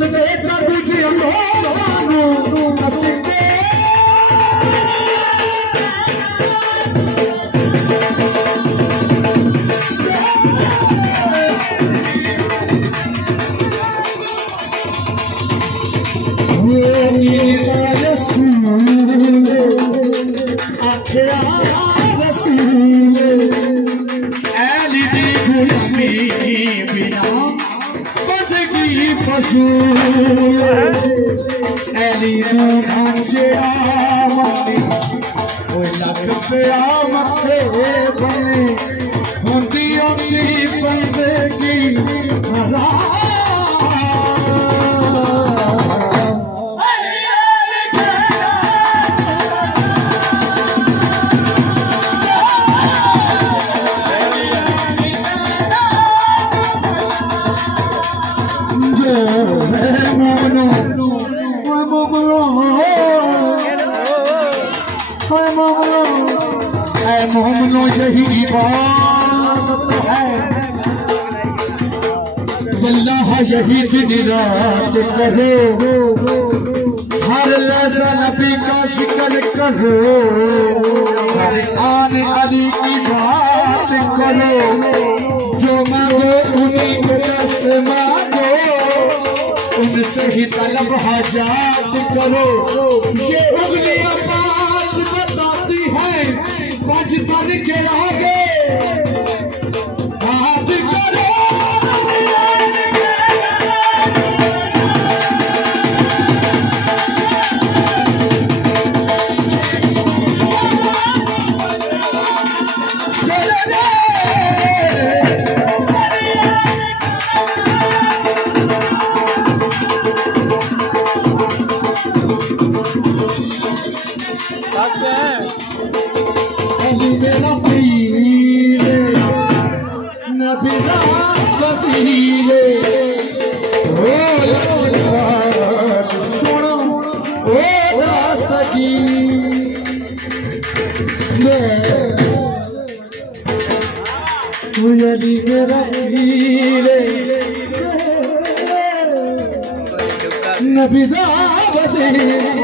जगत में जादू जी अमोरानू हसते मोहम्मदों यही इबादत है अल्लाह यही दिन रात करो हर लहजा नबी का जिक्र करो हर आन अली की बात करो जो मांगो उन्हीं से मांगो उनसे ही तलब हाजात करो ये उंगलियां पांच बताती हैं पांच तन के आगे हाथ करो मेरा पीर नबीदा वसीले ओ लचकार सुनो ओ रास्ता की यदि मेरा पीर नबीदा वसीले